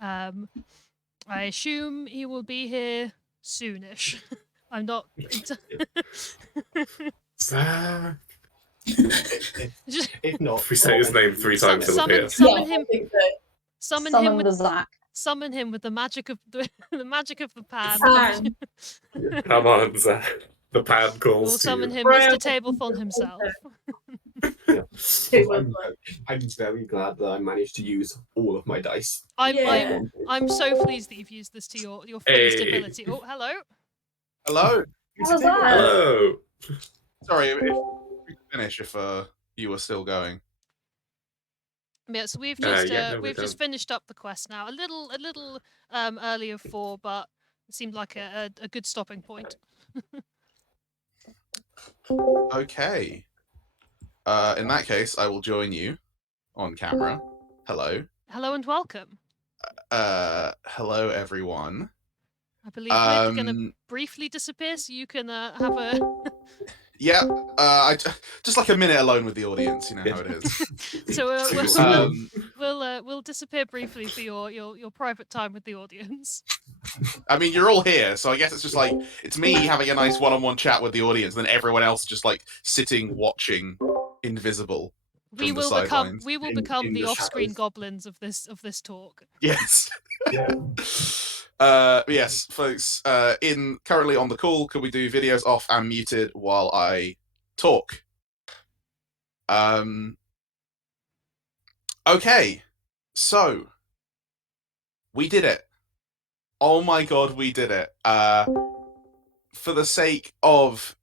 I assume he will be here soonish. I'm not. Zach. Just If not, If we say his name 3 times, he'll appear. summon Yeah, him. I think that Summon him with the Zach. summon him with the magic of the magic of the pan. Pan. Come on, Zach. The pan We'll calls to summon you. him, Mr. Tablethon himself. I'm very glad that I managed to use all of my dice. I'm so pleased that you've used this to your fullest Hey. ability. Oh, hello. Hello. How's that? Hello. Sorry, if we could finish if you were still going. Yeah, so we've Yeah, just no, we've just finished up the quest now. A little earlier for, but it seemed like a good stopping point. Okay. In that case, I will join you on camera. Hello. Hello and welcome. Hello everyone. I believe we're going to briefly disappear so you can have a. Yeah. Just like a minute alone with the audience. You know how it is. So we'll disappear briefly for your private time with the audience. I mean, you're all here, so I guess it's just like it's me having a nice one-on-one chat with the audience, and then everyone else just like sitting watching, invisible. We will become the off-screen shadows. goblins of this talk. Yes. Yeah. Yes, folks. Currently on the call, could we do videos off and muted while I talk? Okay, so we did it. Oh my god, we did it. For the sake of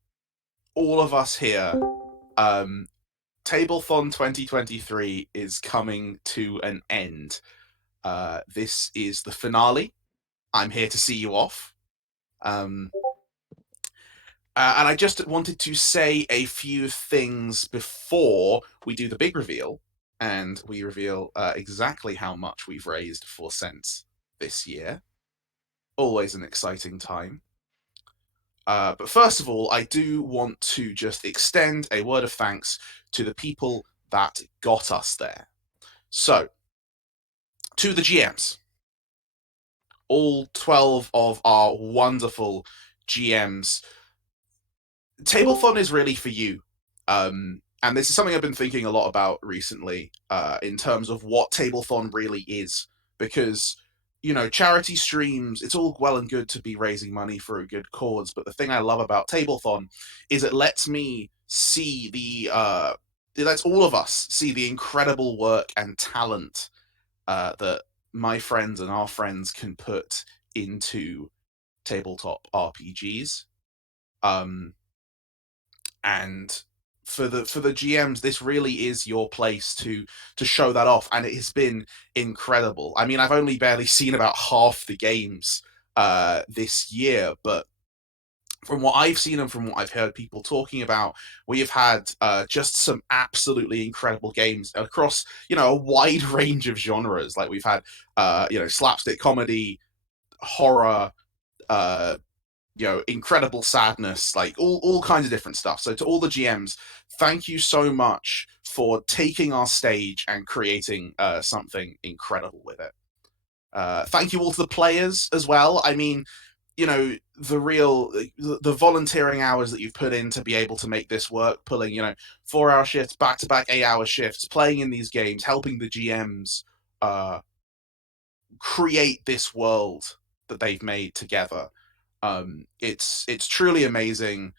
all of us here, Tablethon 2023 is coming to an end. This is the finale. I'm here to see you off. And I just wanted to say a few things before we do the big reveal, and we reveal exactly how much we've raised for Sense this year. Always an exciting time. But first of all, I do want to just extend a word of thanks to the people that got us there. So, to the GMs, all 12 of our wonderful GMs, Tablethon is really for you. And this is something I've been thinking a lot about recently, in terms of what Tablethon really is. Because, you know, charity streams, it's all well and good to be raising money for a good cause, but the thing I love about Tablethon is it lets me see it lets all of us see the incredible work and talent that my friends and our friends can put into tabletop RPGs. And for the GMs, this really is your place to show that off, and it has been incredible. I mean, I've only barely seen about half the games this year, but from what I've seen and from what I've heard people talking about, we have had just some absolutely incredible games across, you know, a wide range of genres. Like we've had, you know, slapstick comedy, horror, you know, incredible sadness, like all kinds of different stuff. So to all the GMs, thank you so much for taking our stage and creating something incredible with it. Thank you all to the players as well. I mean, you know, the volunteering hours that you've put in to be able to make this work, pulling, you know, 4-hour shifts, back-to-back 8-hour shifts, playing in these games, helping the GMs create this world that they've made together. It's truly amazing.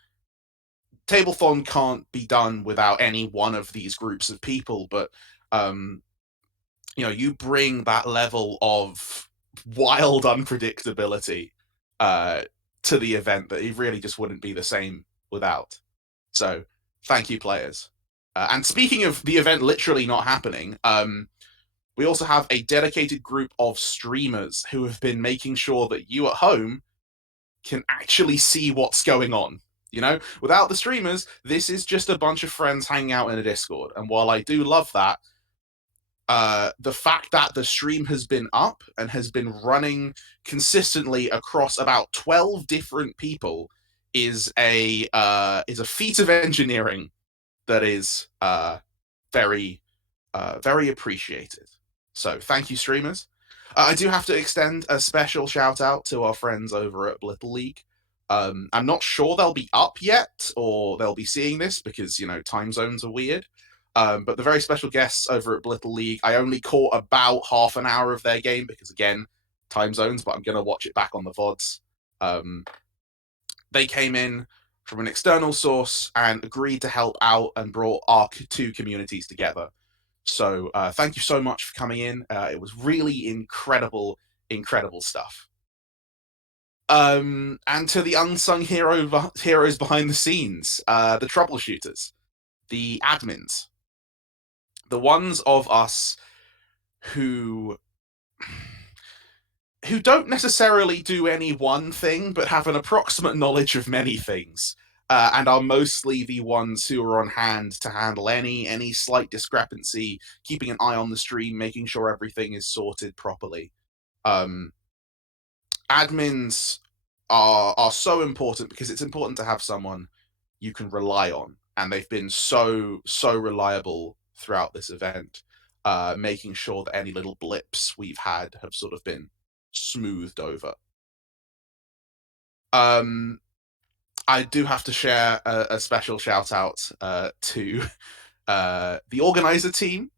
Tablethon can't be done without any one of these groups of people, but you know, you bring that level of wild unpredictability to the event that it really just wouldn't be the same without. So, thank you, players. And speaking of the event literally not happening, we also have a dedicated group of streamers who have been making sure that you at home can actually see what's going on. You know, without the streamers, this is just a bunch of friends hanging out in a Discord. And while I do love that, the fact that the stream has been up and has been running consistently across about 12 different people is a feat of engineering that is very appreciated. So thank you, streamers. I do have to extend a special shout out to our friends over at Blittle League. I'm not sure they'll be up yet, or they'll be seeing this because time zones are weird. But the very special guests over at Blittle League, I only caught about half an hour of their game because again, time zones. But I'm gonna watch it back on the VODs. They came in from an external source and agreed to help out and brought our two communities together. So thank you so much for coming in. It was really incredible stuff. And to the unsung heroes behind the scenes, the troubleshooters, the admins, the ones of us who don't necessarily do any one thing, but have an approximate knowledge of many things, and are mostly the ones who are on hand to handle any slight discrepancy, keeping an eye on the stream, making sure everything is sorted properly. Admins are so important because it's important to have someone you can rely on, and they've been so reliable throughout this event, making sure that any little blips we've had have sort of been smoothed over. I do have to share a special shout out to the organizer team.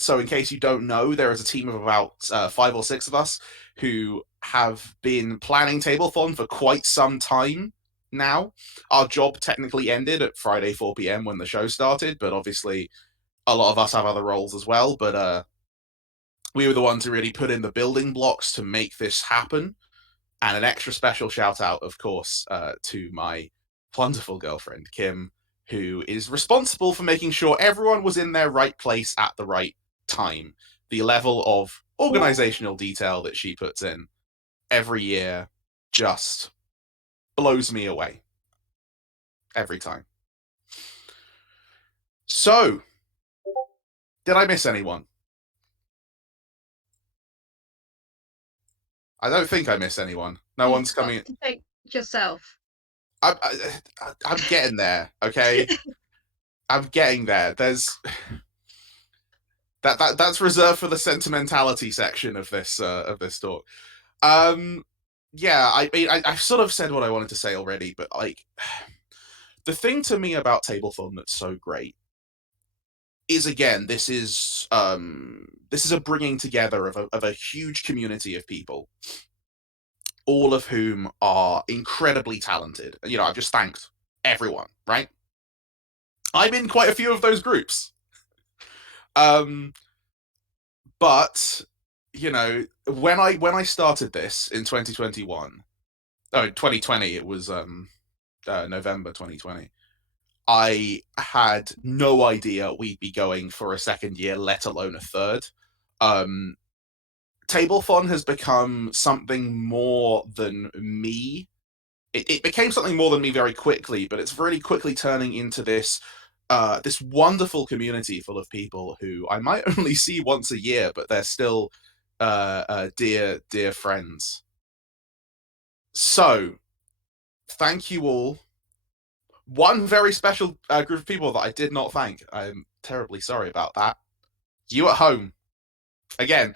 So in case you don't know, there is a team of about 5 or 6 of us who have been planning Tablethon for quite some time now. Our job technically ended at Friday 4 p.m. when the show started, but obviously a lot of us have other roles as well. But we were the ones who really put in the building blocks to make this happen. And an extra special shout out, of course, to my wonderful girlfriend, Kim, who is responsible for making sure everyone was in their right place at the right time. The level of organizational detail that she puts in every year just blows me away. Every time. So, did I miss anyone? I don't think I miss anyone. No one's coming. Take yourself. I'm getting there, okay? I'm getting there. There's that's reserved for the sentimentality section of this talk. Yeah, I mean, I've sort of said what I wanted to say already, but like, the thing to me about Tablethon that's so great is, again, this is a bringing together of a huge community of people, all of whom are incredibly talented. I've just thanked everyone, right? I'm in quite a few of those groups. But when I started this in 2021, 2020, it was November 2020. I had no idea we'd be going for a second year, let alone a third. Tablethon has become something more than me. It became something more than me very quickly, but it's really quickly turning into this wonderful community full of people who I might only see once a year, but they're still dear friends. So, thank you all. One very special group of people that I did not thank. I'm terribly sorry about that. You at home. Again,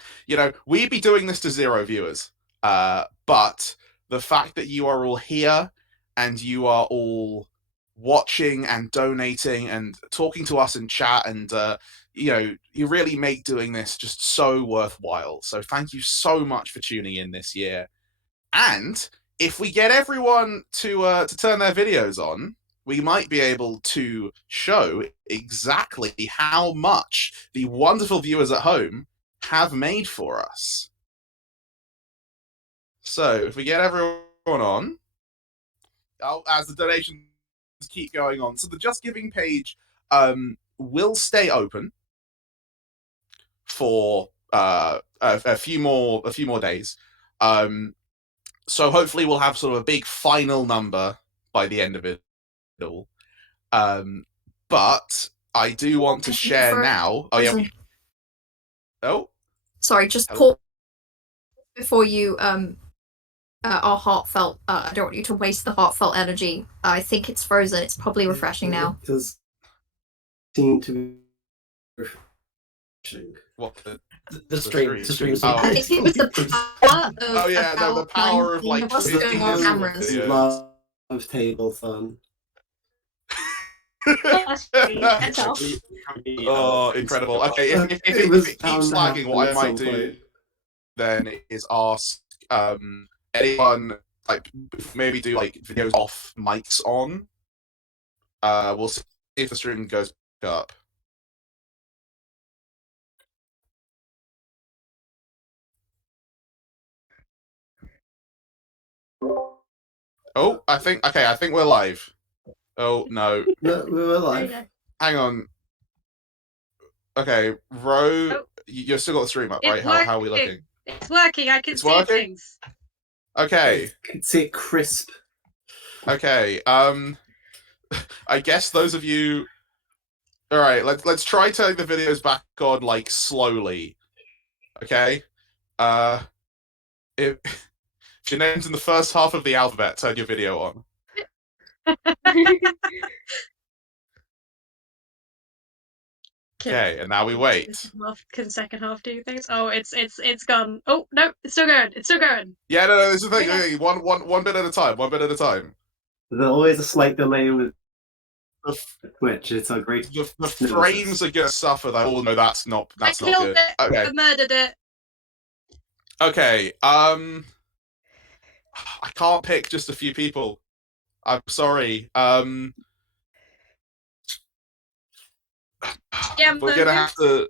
we'd be doing this to 0 viewers, but the fact that you are all here and you are all watching and donating and talking to us in chat, and you really make doing this just so worthwhile. So thank you so much for tuning in this year. And if we get everyone to turn their videos on, we might be able to show exactly how much the wonderful viewers at home have made for us. So if we get everyone on, as the donations keep going on, so the Just Giving page will stay open for a few more days. So hopefully we'll have sort of a big final number by the end of it all. But I do want to share now. Oh yeah. Oh. Sorry, just pause before you our heartfelt. I don't want you to waste the heartfelt energy. I think it's frozen. It's probably refreshing now. It does seem to be refreshing. What? The stream. Oh. I think it was the power of Oh yeah, no, the power of like us 50 going on years cameras. of Love Tablethon. That's pretty tough. Oh, incredible. Okay, if It it was keeps bound to lagging, what I happen at might some do point. then is ask anyone, like, maybe do like videos off, mics on. We'll see if the stream goes up. Oh, I think we're live. Oh no. No, we were There you live. go. Hang on. Okay, Ro, Oh. you've still got the stream up, right? It's How are we working. looking? It's working. I can It's see working? things. Okay. I could see it crisp. Okay. I guess those of you. All right. Let's try turning the videos back on like slowly. Okay. If your name's in the first half of the alphabet, turn your video on. Okay, and now we wait. Can the second half do things? Oh, it's gone. Oh no, it's still going. It's still going. Yeah, no, this is the thing. Okay. One bit at a time. One bit at a time. There's always a slight delay with The, Twitch. It's a great. the frames are gonna suffer. Though. Oh no, that's not I not killed good. it. Okay. I murdered it. Okay. I can't pick just a few people. I'm sorry. GMs We're gonna only? have to.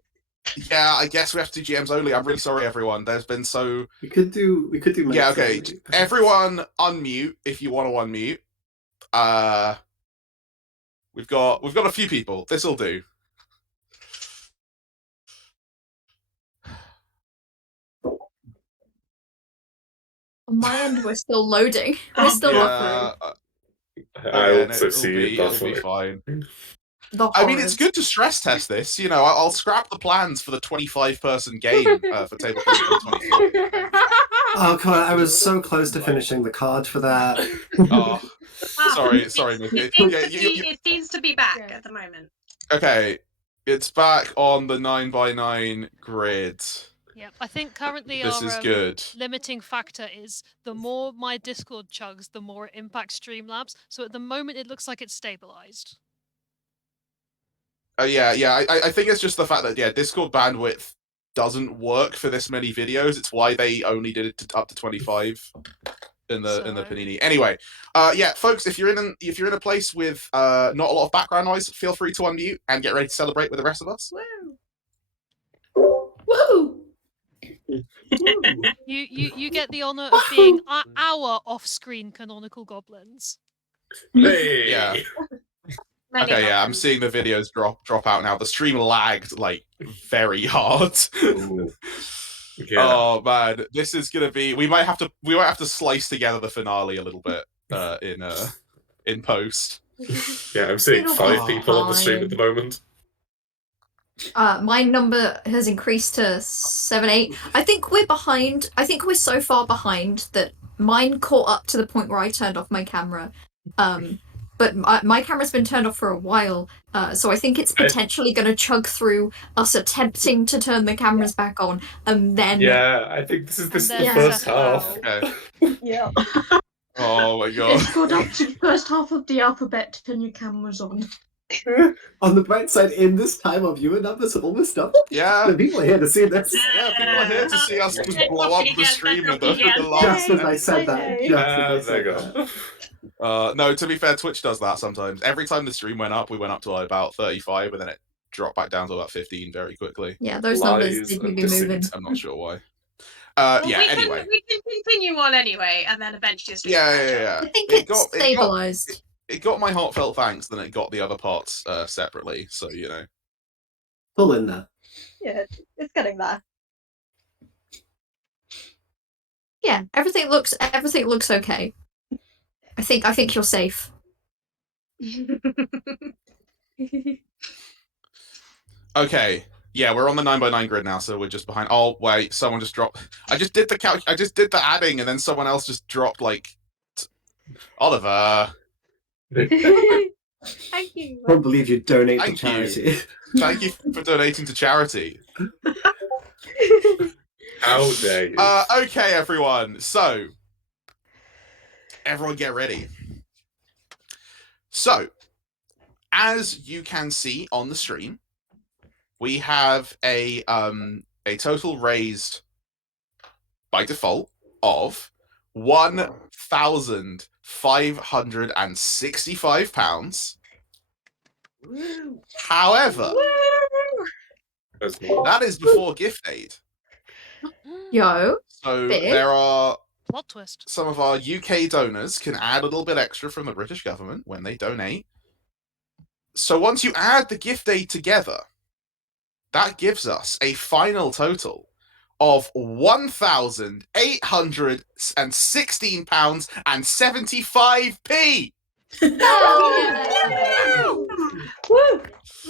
Yeah, I guess we have to do GMs only. I'm really sorry, everyone. There's been so. We could do. Yeah. Okay. Everyone, unmute if you want to unmute. We've got a few people. This'll do. On my end, we're still loading. We're still Yeah. I also it'll see it it'll be buffering. fine. the I mean, it's horrors. good to stress test this. You know, I'll scrap the plans for the 25-person game for Tablethon 2024. Oh come on! I was so close to finishing the card for that. Oh, sorry, Mickey. It seems, Yeah, to be, it seems to be back at the moment. Okay, it's back on the 9x9 grid. Yep. I think currently This our is good. limiting factor is the more my Discord chugs, the more it impacts Streamlabs. So at the moment, it looks like it's stabilized. Yeah. I think it's just the fact that Discord bandwidth doesn't work for this many videos. It's why they only did it up to 25 in the Panini. Anyway, folks, if you're in a place with not a lot of background noise, feel free to unmute and get ready to celebrate with the rest of us. Woo! Woo! You get the honor of being our off-screen canonical goblins. Hey! Yeah. Many Okay, yeah, I'm goblins. seeing the videos drop out now. The stream lagged like very hard. Ooh. Yeah. Oh man, this is gonna be. We might have to slice together the finale a little bit in post. Yeah, I'm seeing It'll 5 be people on the stream at the moment. My number has increased to 7, 8. I think we're behind. I think we're so far behind that mine caught up to the point where I turned off my camera. But my camera's been turned off for a while, so I think it's potentially going to chug through us attempting to turn the cameras back on, and then Yeah, I think this is the then first settle half. out. Okay. Yeah. Oh my god. It's called up to the first half of the alphabet to turn your cameras on. On the bright side, in this time, our viewer numbers have almost doubled. Yeah. The people are here to see this. Yeah, people are here to see us just blow up the stream with the Just last. as I said that. Just as I There you said go. that. No, to be fair, Twitch does that sometimes. Every time the stream went up, we went up to like about 35, and then it dropped back down to about 15 very quickly. yeah, those Lies numbers seem to and be moving. deceit. I'm not sure why. Well, Yeah. we can, Anyway. we can continue on anyway, and then eventually just Yeah. I think It it's got- it got- stabilized. It got my heartfelt thanks, then it got the other parts separately. So you know. Pull in there. Yeah, it's getting there. Yeah, everything looks okay. I think you're safe. Okay. Yeah, we're on the 9x9 grid now, so we're just behind. Oh wait, someone just dropped. I just did the adding, and then someone else just dropped like. Oliver. Thank you. I can't believe you donate Thank to you. charity. Thank you for donating to charity. How dare you? Okay, everyone. So, everyone get ready. So, as you can see on the stream, we have a total raised by default of £1,565. However, There's more. that is before gift aid. Yo, So Big. there are Plot twist. some of our UK donors can add a little bit extra from the British government when they donate. So once you add the gift aid together, that gives us a final total of £1,816.75p. Woo!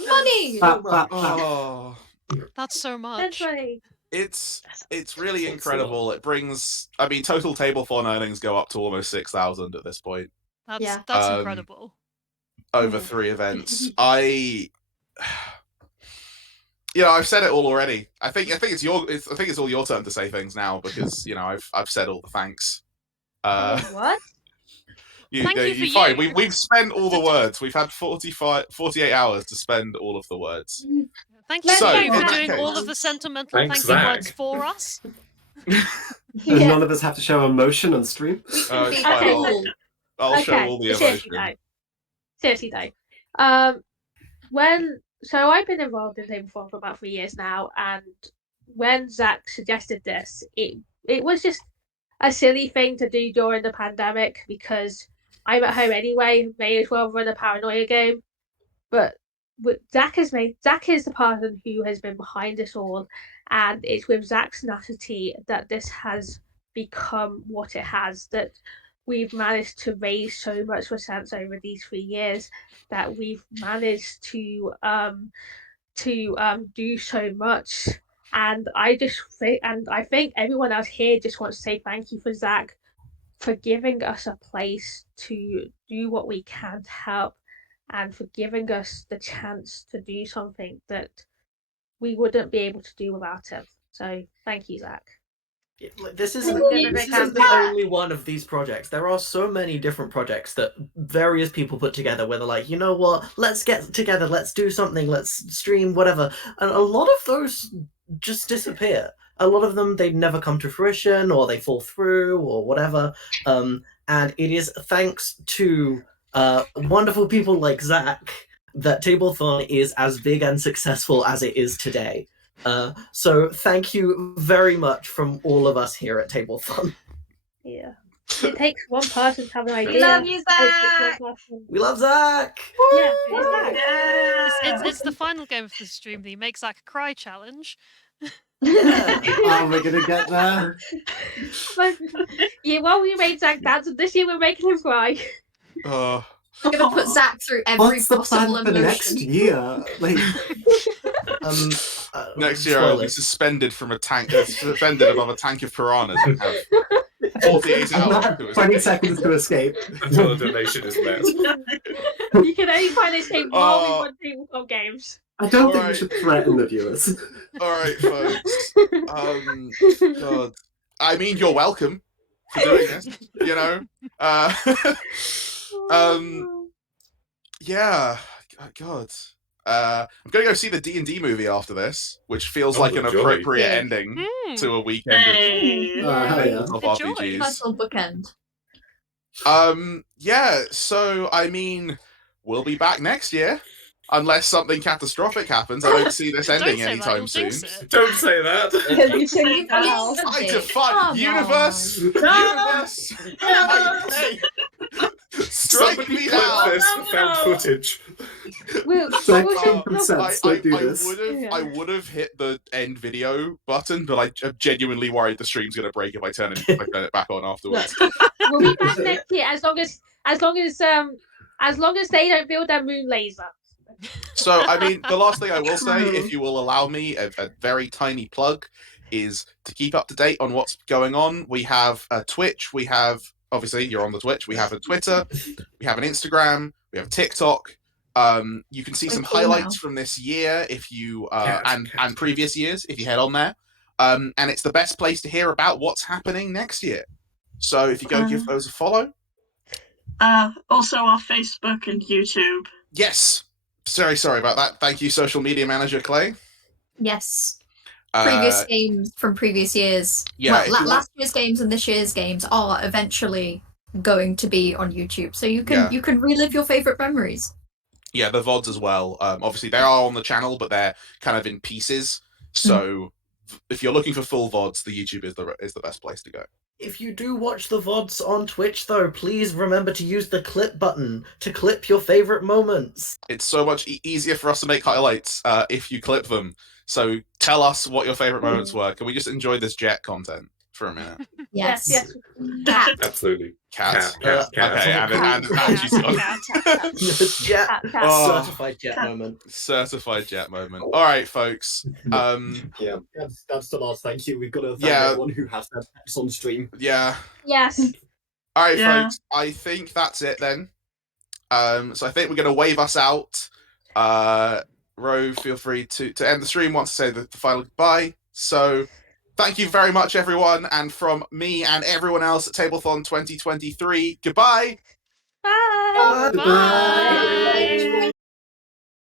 money! Oh, That's so That's much. funny. it's really incredible. It brings, I mean, total Tablethon earnings go up to almost 6,000 at this point Yeah. That's Um, incredible. over 3 events. I've said it all already. I think it's all your turn to say things now because I've said all the thanks. What? Thank you for fine. you. We've spent all the words. We've had 48 hours to spend all of the words. Thank you So, for you in for that doing all case- of the sentimental Thanks, thank you Zach. words for us. And Yeah. none of us have to show emotion on stream. It's Okay, fine. I'll show Okay, all the seriously emotion. though. So I've been involved in Tablethon for about 3 years now, and when Zach suggested this, it was just a silly thing to do during the pandemic because I'm at home anyway, may as well run a paranoia game. But Zach is the person who has been behind this all, and it's with Zach's tenacity that this has become what it has. That we've managed to raise so much for Sans over these 3 years, that we've managed to do so much. And I think everyone else here just wants to say thank you for Zach for giving us a place to do what we can to help, and for giving us the chance to do something that we wouldn't be able to do without him. So thank you, Zach. This I'm gonna this make isn't the only one of these projects. There are so many different projects that various people put together where they're like, you know what, let's get together, let's do something, let's stream, whatever. And a lot of those just disappear. A lot of them, they never come to fruition, or they fall through, or whatever. And it is thanks to wonderful people like Zach that Tablethon is as big and successful as it is today. So thank you very much from all of us here at Tablethon. Yeah. It takes one person to have an idea. We love you, It takes Zach! one person. We love Zach! Yeah, it's Zach. It's the final game of the stream, the Make Zach Cry challenge. Yeah. Oh, we're gonna get there. But, yeah, while we made Zach dance, this year we're making him cry. Oh, I'm gonna put Zach through every What's the plan possible for emotion. next year? Like, next year I'll be spoilers. suspended from a tank, suspended above a tank of piranhas and have 48 and hours that to 20 escape. seconds to escape. Until the donation is met. You can only find this game while we run tabletop games. I don't think we Alright. should threaten the viewers. All right, folks. God. I mean, you're welcome for doing this. You know. Yeah. God. I'm gonna go see the D&D movie after this, which feels Oh, like an joy. appropriate Yeah. ending Hmm. to a weekend Hey. Yeah. of Enjoy. RPGs. Nice little bookend. Yeah. So I mean, we'll be back next year. Unless something catastrophic happens, I don't see this Don't ending say that, anytime you'll soon. jinx it. Don't say that. You say it now. I Dick, defy come universe. on. Universe. Hey, strike Somebody me clip down. this for found footage. Zach, We'll Tom consents, don't do this. I would have hit the end video button, but I'm genuinely worried the stream's gonna break if I turn it back on afterwards. We'll be back next year as long as they don't build their moon laser. So, I mean, the last thing I will say, if you will allow me, a very tiny plug, is to keep up to date on what's going on. We have a Twitch. We have, obviously, you're on the Twitch. We have a Twitter. We have an Instagram. We have TikTok. You can see some Cool highlights now. from this year if you Cat. and previous years if you head on there. and it's the best place to hear about what's happening next year. So if you go give those a follow. Also our Facebook and YouTube. Yes. Very sorry about that. Thank you, social media manager Clay. Yes. Previous games from previous years. Yeah, Well, last year's games and this year's games are eventually going to be on YouTube, so you can relive your favorite memories. Yeah, the VODs as well. Obviously, they are on the channel, but they're kind of in pieces. So if you're looking for full VODs, the YouTube is the best place to go. If you do watch the VODs on Twitch, though, please remember to use the clip button to clip your favorite moments. It's so much easier for us to make highlights if you clip them. So tell us what your favorite moments were. Can we just enjoy this Jet content for a minute? Yes. Yes. Cat. Absolutely. Cat. Cat. Okay, and she's gone. Jet. Oh. Certified Jet moment. Certified Jet moment. All right, folks. Yeah, that's the last thank you. We've got to thank Yeah. everyone who has their pets on stream. Yeah. Yes. All right, Yeah. folks. I think that's it then. So I think we're going to wave us out. Ro, feel free to end the stream. Want to say the final goodbye. So thank you very much, everyone. And from me and everyone else at Tablethon 2023, goodbye. Bye. Bye.